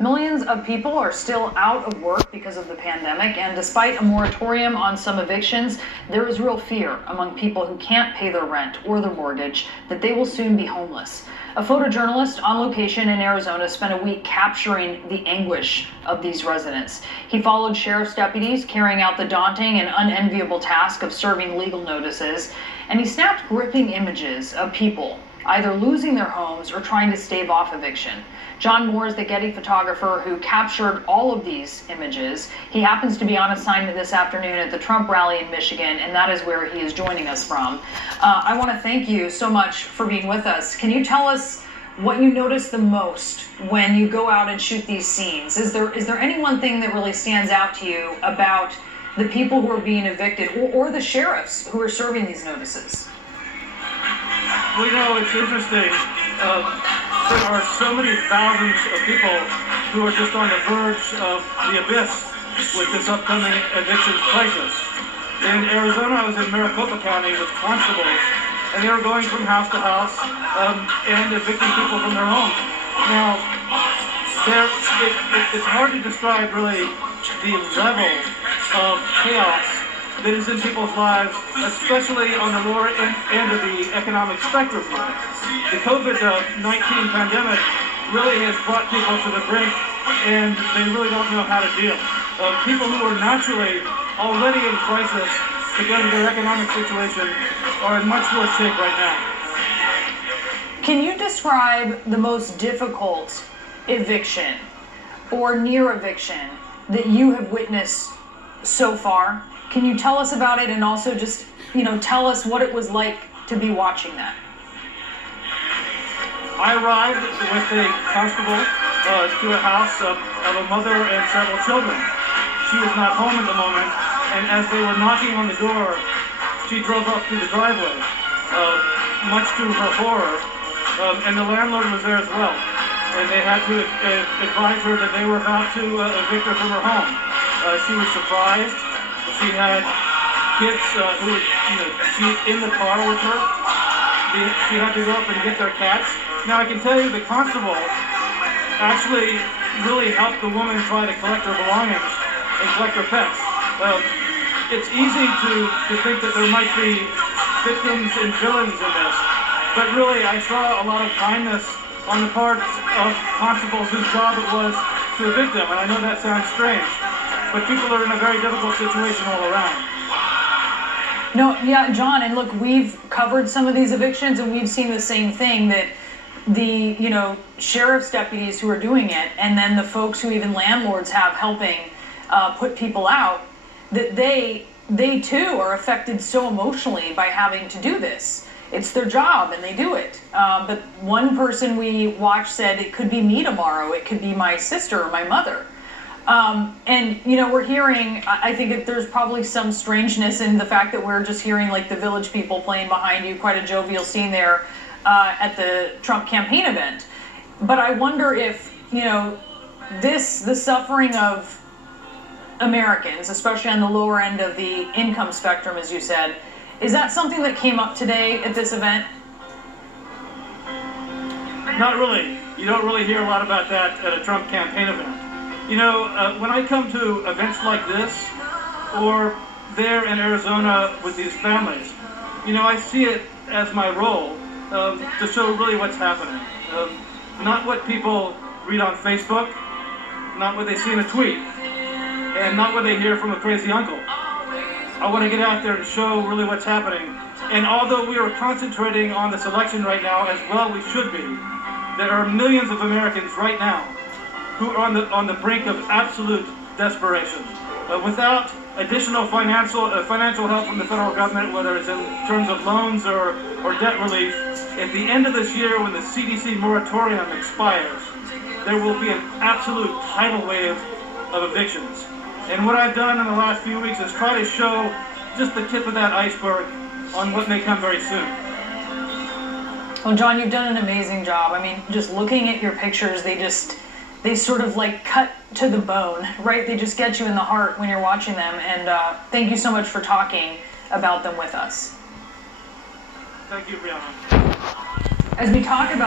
Millions of people are still out of work because of the pandemic, and despite a moratorium on some evictions, there is real fear among people who can't pay their rent or their mortgage that they will soon be homeless. A photojournalist on location in Arizona spent a week capturing the anguish of these residents. He followed sheriff's deputies carrying out the daunting and unenviable task of serving legal notices, and he snapped gripping images of people either losing their homes or trying to stave off eviction. John Moore is the Getty photographer who captured all of these images. He happens to be on assignment this afternoon at the Trump rally in Michigan, and that is where he is joining us from. I want to thank you so much for being with us. Can you tell us what you notice the most when you go out and shoot these scenes? Is there any one thing that really stands out to you about the people who are being evicted or the sheriffs who are serving these notices? Well, you know, it's interesting. There are so many thousands of people who are just on the verge of the abyss with this upcoming eviction crisis. In Arizona, I was in Maricopa County with constables, and they were going from house to house and evicting people from their homes. Now, it's hard to describe really the level of chaos that is in people's lives, especially on the lower end of the economic spectrum. The COVID-19 pandemic really has brought people to the brink, and they really don't know how to deal. People who are naturally already in crisis because of their economic situation are in much worse shape right now. Can you describe the most difficult eviction or near eviction that you have witnessed so far? Can you tell us about it, and also just, tell us what it was like to be watching that? I arrived with a constable to a house of a mother and several children. She was not home at the moment, and as they were knocking on the door, she drove up through the driveway, much to her horror, and the landlord was there as well. And they had to advise her that they were about to evict her from her home. She was surprised. She had kids who were in the car with her. She had to go up and get their cats. Now I can tell you the constable actually really helped the woman try to collect her belongings and collect her pets. It's easy to think that there might be victims and villains in this, but really I saw a lot of kindness on the part of constables whose job it was to evict them, and I know that sounds strange, but people are in a very difficult situation all around. No, yeah, John, and look, we've covered some of these evictions, and we've seen the same thing, that the, sheriff's deputies who are doing it, and then the folks who even landlords have helping put people out, that they too are affected so emotionally by having to do this. It's their job, and they do it. But one person we watched said, it could be me tomorrow, it could be my sister or my mother. And we're hearing, I think that there's probably some strangeness in the fact that we're just hearing like the Village People playing behind you, quite a jovial scene there at the Trump campaign event. But I wonder if, the suffering of Americans, especially on the lower end of the income spectrum, as you said, is that something that came up today at this event? Not really. You don't really hear a lot about that at a Trump campaign event. When I come to events like this, or there in Arizona with these families, I see it as my role to show really what's happening. Not what people read on Facebook, not what they see in a tweet, and not what they hear from a crazy uncle. I want to get out there and show really what's happening. And although we are concentrating on this election right now, as well we should be, there are millions of Americans right now who are on the brink of absolute desperation. Without additional financial help from the federal government, whether it's in terms of loans or debt relief, at the end of this year when the CDC moratorium expires, there will be an absolute tidal wave of evictions. And what I've done in the last few weeks is try to show just the tip of that iceberg on what may come very soon. Well, John, you've done an amazing job. I mean, just looking at your pictures, they sort of like cut to the bone, right? They just get you in the heart when you're watching them. And thank you so much for talking about them with us. Thank you, Brianna. As we talk about